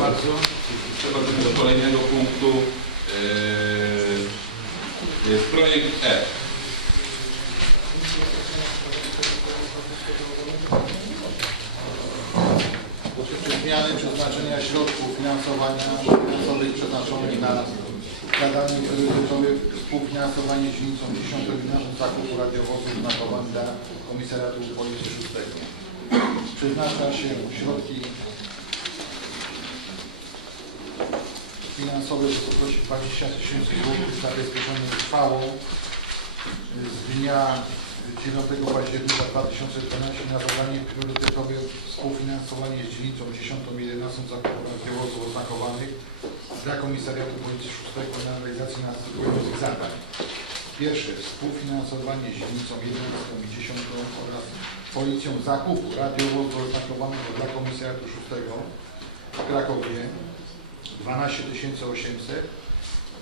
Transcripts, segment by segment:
bardzo. Przechodzimy do kolejnego punktu. Yy, Jest projekt E. Dotyczy zmiany przeznaczenia środków finansowania finansowych przeznaczonych na zadanie priorytetowe współfinansowanie źrenicą 10 gimnazjum zakupu radiowozów znakowanych dla Komisariatu Policji 6. Przeznacza się środki finansowe w wysokości 20 tysięcy złotych zabezpieczenie trwało z dnia 9 października 2012 na zadanie priorytetowe współfinansowanie z dzielnicą 10 i 11 zakupu radiowozów oznakowanych dla Komisariatu Policji 6 na realizację następujących zadań. Pierwsze, współfinansowanie z dzielnicą 11 i 10 oraz Policją zakupu radiowozów oznakowanych dla Komisariatu 6 w Krakowie 12 800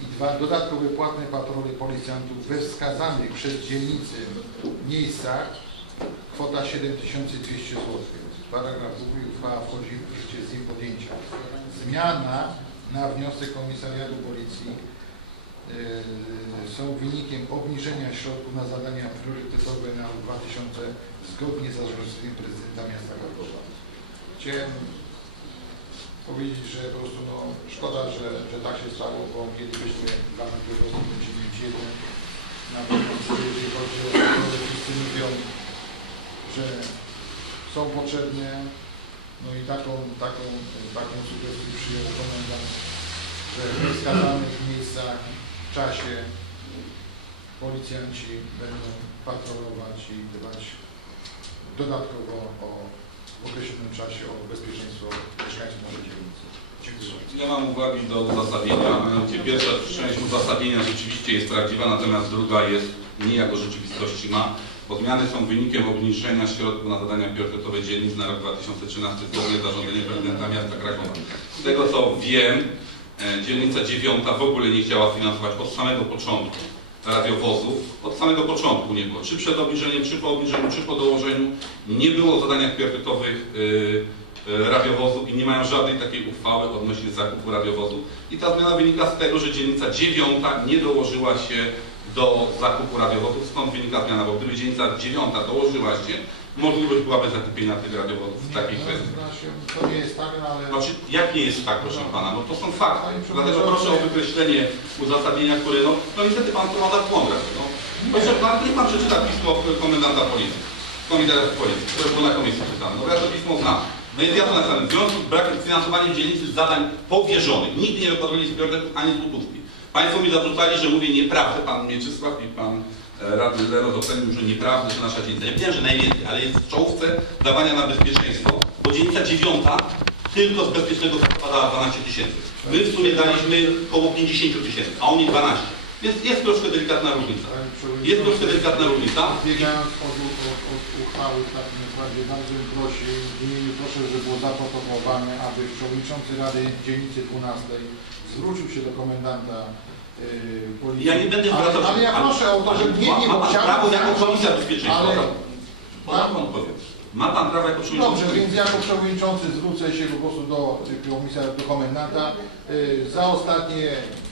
i dwa dodatkowe płatne patrole policjantów we wskazanych przez dzielnicy miejscach kwota 7200 zł. Paragraf drugi uchwała wchodzi w życie z dniem podjęcia. Zmiana na wniosek Komisariatu Policji yy, są wynikiem obniżenia środków na zadania priorytetowe na rok 2000 zgodnie z zarządzeniem prezydenta miasta Krakowa. Chciałem powiedzieć, że po prostu no, szkoda, że, że tak się stało, bo mielibyśmy dla naszego będzie mieć jeden. Natomiast jeżeli chodzi o to, wszyscy mówią, że są potrzebne, no i taką, taką, taką sugestię przyjął komendant, że w wskazanych miejscach, w czasie policjanci będą patrolować i dbać dodatkowo o w określonym czasie o bezpieczeństwo mieszkańców naszej dzielnicy. Ja mam uwagi do uzasadnienia. Mianowicie pierwsza część uzasadnienia rzeczywiście jest prawdziwa, natomiast druga jest nijak do rzeczywistości ma, bo zmiany są wynikiem obniżenia środków na zadania priorytetowe dzielnic na rok 2013 zgodnie z zarządzeniem prezydenta miasta Krakowa. Z tego co wiem, e, dzielnica dziewiąta w ogóle nie chciała finansować od samego początku radiowozów, od samego początku nie było. Czy przed obniżeniem, czy po obniżeniu, czy po dołożeniu. Nie było w zadaniach priorytetowych yy, yy, radiowozów i nie mają żadnej takiej uchwały odnośnie zakupu radiowozów. I ta zmiana wynika z tego, że dzielnica dziewiąta nie dołożyła się do zakupu radiowozów. Skąd wynika zmiana? Bo gdyby dzielnica dziewiąta dołożyła się, możliwość byłaby zakupienia tych radiowozów w takiej kwestii. no, To nie jest tak, no, ale Znaczy, jak nie jest tak, proszę pana? No to są fakty. Dlatego proszę o wykreślenie uzasadnienia, które, no, no niestety pan to ma za błąd. No. Proszę pan, niech pan przeczyta pismo komendanta policji, komendanta policji, które było na komisji czytane. No ja to pismo znam. No jest jasno napisane, w związku z brakiem finansowania dzielnicy zadań powierzonych, nigdy nie dokładali z priorytetów ani złotówki. Państwo mi zarzucali, że mówię nieprawdę, pan Mieczysław i pan radny Lero ocenił, że nieprawdę, że nasza dzielnica. Ja wiem, że najwięcej, ale jest w czołówce dawania na bezpieczeństwo, bo dzielnica dziewiąta tylko z bezpiecznego zakłada 12 tysięcy. My w sumie daliśmy około 50 tysięcy, a oni 12. Więc jest troszkę delikatna różnica. Jest troszkę delikatna różnica. Biegając od, od, od uchwały w takim układzie, bardzo bym prosił, w imieniu proszę, żeby było zaprotokołowane, aby przewodniczący Rady Dzielnicy 12 zwrócił się do komendanta policji. Ja nie będę ale, ale ja proszę o to, żeby nie, nie, Ma pan prawo jako komisja bezpieczeństwa. Ale-? Pan pan powie. Ma pan prawo jako przewodniczący. Dobrze, więc jako przewodniczący zwrócę się po prostu do y, komisarza, do komendanta y, za ostatnie,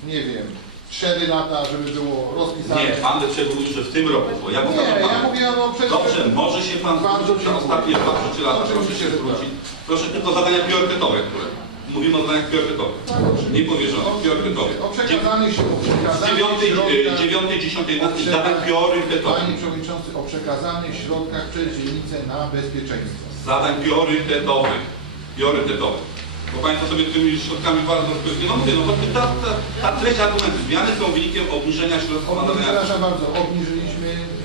nie wiem, 4 lata, żeby było rozpisane. Nie, pan Leczek mówił, że w tym roku, bo ja Nie, powtarzam ja mówiłem o przecież... Dobrze, może się pan zwrócić dziękuję. ostatnie 2-3 lata, proszę się zwrócić. Proszę tylko zadania priorytetowe, które mówimy o zadaniach priorytetowych. Nie powierzonych, priorytetowych. O przekazanych się, Z przekazanych 9, środkach, 9 10, 11 zadań priorytetowych. Panie Przewodniczący, o przekazanych środkach przez dzielnicę na bezpieczeństwo. Zadań priorytetowych. Priorytetowych. Bo Państwo sobie tymi środkami bardzo rozpoczęli. No mówię, no bo ta, ta, ta treść argumentu. Zmiany są wynikiem obniżenia środków zadania przepraszam bardzo, obniżyliśmy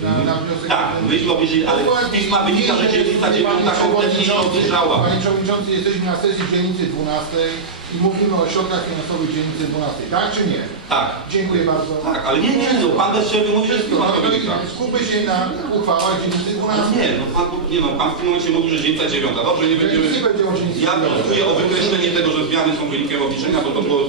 na, na wniosek... Tak, myśmy obniżyli, ale pisma wynika, że dzielnica dziewiąta kompletnie nie obniżała. Panie Przewodniczący, jesteśmy na sesji dzielnicy 12 i mówimy o środkach finansowych dzielnicy 12. Tak czy nie? Tak, Dziękuję bardzo. tak, ale nie, nie, no pan bez przerwy mówi, że Wszystko, pisma wynika. skupmy się na uchwałach dzielnicy Ale 12. nie, no pan, nie no, pan w tym momencie mówi, że dzielnica dziewiąta. Dobrze, nie będziemy... Ja 9. wnoszę o wykreślenie tego, że zmiany są wynikiem obniżenia, bo to było...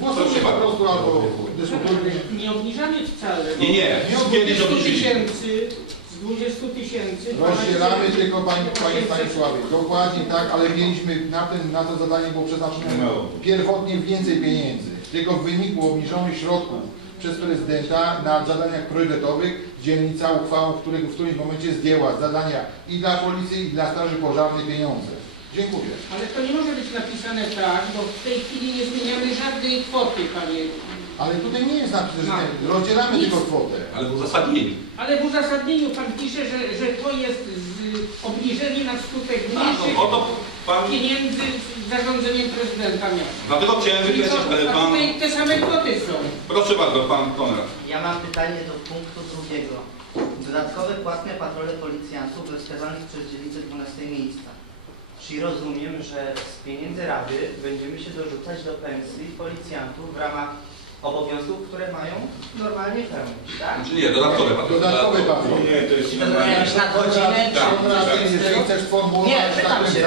Po prostu albo dyskutujmy. Nie obniżamy wcale. Nie, nie, kiedyś 100 obniżyli. tysięcy z 20 tysięcy. Rozdzielamy 12 tylko Panie, panie 800 Stanisławie. Dokładnie tak, ale mieliśmy na, ten, na to zadanie było przeznaczone Mało. pierwotnie więcej pieniędzy. Tylko w wyniku obniżonych środków przez prezydenta na zadaniach priorytetowych dzielnica uchwałą w, którym, w którymś momencie zdjęła z zadania i dla policji, i dla straży pożarnej pieniądze. Dziękuję. Ale to nie może być napisane tak, bo w tej chwili nie zmieniamy żadnej kwoty, panie. Ale tutaj nie jest napisane, że nie, rozdzielamy Nic. tylko kwotę. Ale w uzasadnieniu. Ale w uzasadnieniu pan pisze, że, że to jest z, obniżenie na skutek Tak, mniejszych no, o to pan... pieniędzy z zarządzeniem prezydenta miasta. Dlatego chciałem wykreślić, ale A pan... tutaj te same kwoty są. Proszę bardzo, pan Konrad. Ja mam pytanie do punktu drugiego. Dodatkowe płatne patrole policjantów wskazanych przez dzielnicę 12 miejsca. Czyli rozumiem, że z pieniędzy Rady będziemy się dorzucać do pensji policjantów w ramach obowiązków, które mają normalnie pełnić, tak? Czy nie, dodatkowe patrole. Dodatkowy patrol. Nie, to jest to na godzinę, Tak, czy jeżeli chcesz formułować Nie, tak pytam się.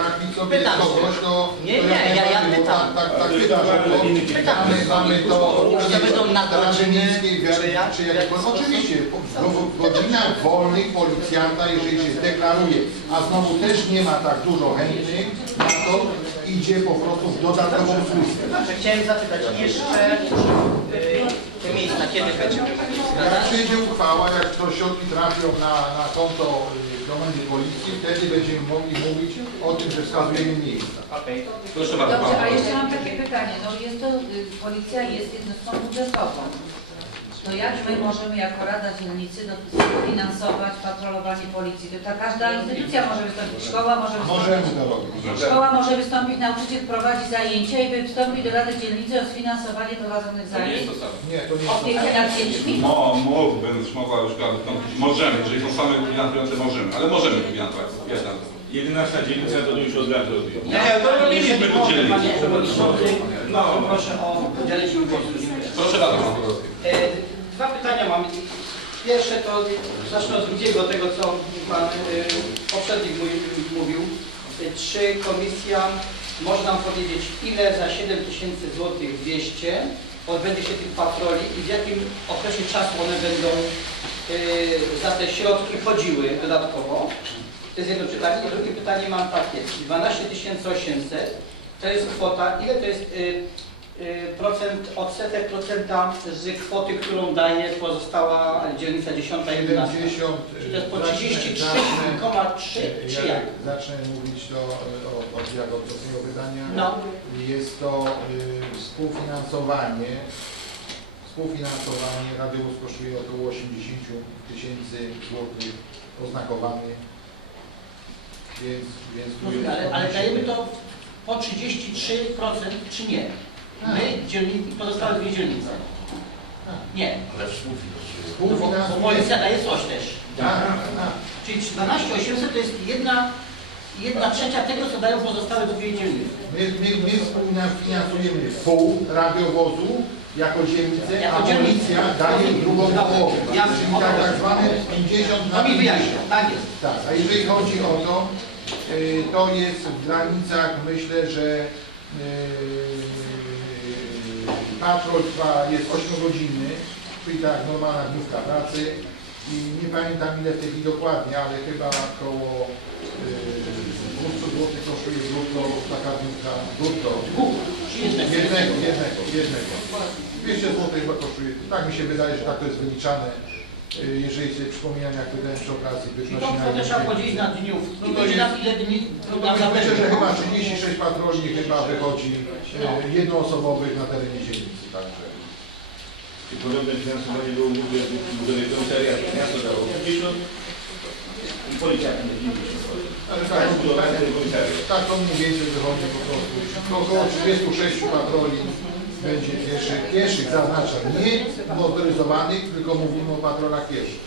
Pytam się. to... Nie, nie, ja- ja pytam. Tak, tak, tak, pytam. Pytam. mamy, to... Czy to będą Miejskiej, czy jak- czy jak? Oczywiście, w godzinach wolnych policjanta, jeżeli się deklaruje, a znowu też nie ma tak dużo chętnych, na to idzie po prostu w dodatkową służbę. Chciałem zapytać jeszcze y, te miejsca, kiedy mogli Jak przyjdzie uchwała, jak to środki trafią na, na konto y, domenny policji, wtedy będziemy mogli mówić o tym, że wskazujemy miejsca. Okej. Proszę bardzo, Dobrze, a jeszcze mam takie pytanie. No jest to, y, policja jest jednostką budżetową. To jak my możemy jako Rada Dzielnicy no, finansować patrolowanie policji? To ta każda instytucja może wystąpić. Szkoła może wystąpić. Szkoła może wystąpić, nauczyciel prowadzi zajęcia i wystąpi do Rady Dzielnicy o sfinansowanie prowadzonych To nie jest zajęć. to samo. Nie, to nie jest to. Opieki nad dziećmi. Mo, mógłbym, już mogła już wystąpić. Możemy, jeżeli są same gubernatujące, możemy, ale możemy gubernatować. Jedna. 11 dzielnica to już od razu robię. Nie, to robiliśmy tu mogę, dzielnicy. Panie Przewodniczący, no, proszę o udzielenie głosu. Dziękuję. Proszę bardzo, pan Podolski. E, Dwa pytania mam. Pierwsze to zacznę od drugiego, tego co Pan e, poprzednik mój- mówił. Czy Komisja może nam powiedzieć, ile za 7 tysięcy złotych 200 odbędzie się tych patroli i w jakim okresie czasu one będą e, za te środki chodziły dodatkowo? To jest jedno pytanie. I drugie pytanie mam takie. 12 800 to jest kwota, ile to jest y, y, procent, odsetek procenta z kwoty, którą daje pozostała dzielnica 10 i 11? 70. Czy to jest po zacznę- 33,3 czy jak? Zacznę mówić do, o, od, jak od ostatniego pytania. No. Jest to y, współfinansowanie. Współfinansowanie Radiowóz kosztuje około 80 tysięcy złotych oznakowany. Więc, więc tu jest Ale, ale dajemy to po 33% czy nie? My, dzielnicy, pozostałe dwie dzielnice. Nie. No bo, bo Współfinansuje. policja daje coś też. Tak, tak. Czyli 12 800 to jest jedna, jedna trzecia tego, co dają pozostałe dwie dzielnice. My, my, my współfinansujemy pół radiowozu jako dzielnicę, Jako a policja daje drugą połowę. ja Czyli tak, tak zwane 50 na To mi 50. wyjaśnia, tak jest. Tak, a jeżeli chodzi o to, y, to jest w granicach, myślę, że y, patrol trwa, jest 8-godzinny, czyli tak normalna dniówka pracy i nie pamiętam ile w tej chwili dokładnie, ale chyba około y, 200 zł kosztuje brutto taka dniówka, brutto. Jednego, jednego, jednego. 200 zł chyba kosztuje. Tak mi się wydaje, że tak to jest wyliczane. Y, Jeżeli sobie przypominam, jak wydałem przy okazji Czyli to na kwotę trzeba podzielić na dniów. No I to będzie jest- nas ile dni No na to myślę, że chyba 36 patroli chyba wychodzi y, jednoosobowych na terenie dzielnicy. Także. Czy podobne finansowanie było w ogóle w budowie komisariatu? Miasto dało 50 i policja 50. Ale Tak, tak, tak, tak to mniej więcej wychodzi po prostu. Około 36 patroli będzie pieszych, pieszych zaznaczam, nie motoryzowanych, tylko mówimy o patrolach pieszych.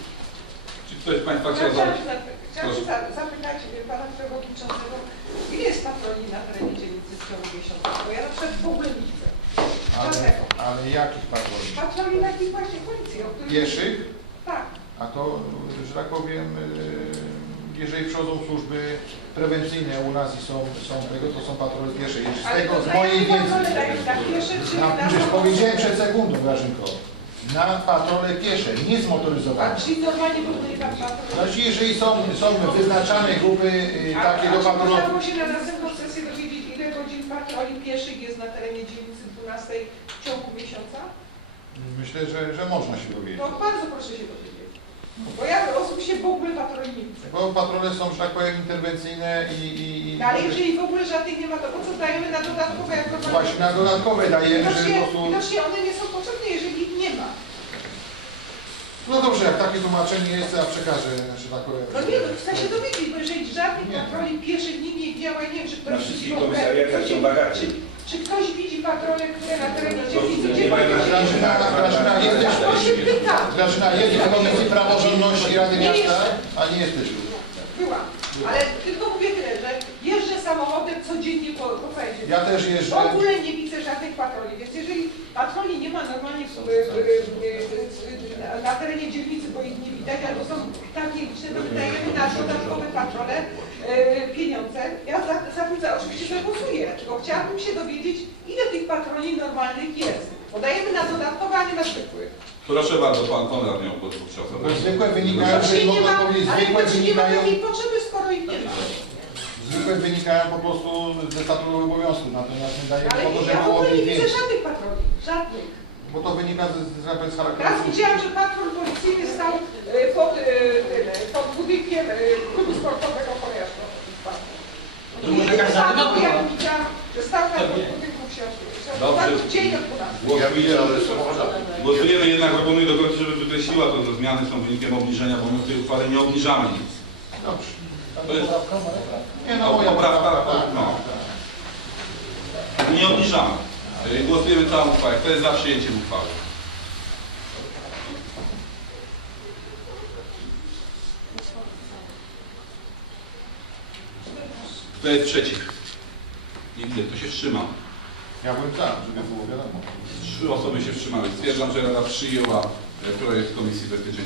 Czy ktoś z Państwa chciał zadać? chciałam zapytać pana przewodniczącego, ile jest patroli na terenie dzielnicy w ciągu miesiąca? Bo ja na przykład w ogóle nie widzę. Ale, ale jakich patroli? Patroli na jakich właśnie policji, o których... Pieszych? Tak. A to, że tak powiem, y, jeżeli przychodzą służby prewencyjne u nas i są, są tego, to są patrole piesze. Jeśli z tego, z mojej wiedzy. Na na przecież powiedziałem przed sekundą, Grażynko. na patrole piesze, nie A zmotoryzowane. czyli normalnie powinien pan patrol. Znaczy, jeżeli są, są wyznaczane grupy y, A- takie a do patrolu, było się na następną sesję dowiedzieć, ile godzin patroli pieszych jest na terenie dzielnicy 12 w ciągu miesiąca? myślę, że, że można się dowiedzieć. No bardzo proszę się dowiedzieć. Bo ja osobiście w ogóle patroli nie widzę. Bo patrole są, że tak powiem, interwencyjne i... i, i No, ale jeżeli w ogóle żadnych nie ma, to po co dajemy na dodatkowe jak to Właśnie na dodatkowe dajemy, że Widocznie, po prostu... widocznie one nie są potrzebne, jeżeli ich nie ma. No dobrze, jak takie tłumaczenie jest, to ja przekażę, że tak powiem. No nie, no chcę się dowiedzieć, bo jeżeli żadnych Nie. patroli pieszych nikt nie działa, nie wiem, czy ktoś Na wszystkich komisariatach są bagaże. Czy ktoś widzi patrole, które na terenie dzielnicy Grażyna, Grażyna, jesteś... To się pyta. Grażyna, jesteś w Komisji Praworządności Rady Nie Miasta, a nie jesteś już. Byłam. Ale tylko mówię tyle, że jeżdżę samochodem codziennie po, po fejdzie. Ja też W jeżdżę. ogóle nie widzę żadnych patroli, więc jeżeli patroli nie ma normalnie w, w, w, w, na- terenie dzielnicy, bo ich nie widać, albo są takie liczne, to wydajemy na dodatkowe patrole e, pieniądze. Ja za, za oczywiście tylko chciałabym się dowiedzieć, ile tych patroli normalnych jest. Bo dajemy na dodatkowe, a nie na zwykłe. Proszę bardzo, pan Konrad miał chciał Bo zabrać. zwykłe wynikają, że nie ma, powiedzieć, ale nie ma takiej potrzeby, skoro ich nie ma. zwykłe wynikają po prostu ze statutu obowiązku, natomiast my dajemy Ale po to, ja żeby w było ogóle nie widzę więcej. żadnych patroli. Żadnych. Bo to wynika z, z, z Raz charakteru. widziałam, że patrol policyjny stał e, pod, e, tym, e, pod budynkiem e, klubu sportowego Kojarzno. To może jakaś zadyma była? Ja widziałam, że stał tam pod budynkiem książki. Dobrze. Dzień od 12. Głosujemy, głosujemy jednak, proponuję do końca, żeby wykreśliła to, że zmiany są wynikiem obniżenia, bo my w tej uchwale nie obniżamy nic. Dobrze. To jest Nie No, moja poprawka, poprawka, tak, no. nie obniżamy. Y, Głosujemy całą uchwałę. Kto jest za przyjęciem uchwały? Kto jest przeciw? Nie widzę, kto się wstrzymał. Ja bym za, żeby było wiadomo. Trzy osoby się wstrzymały. Stwierdzam, że Rada przyjęła e, projekt Komisji Bezpieczeństwa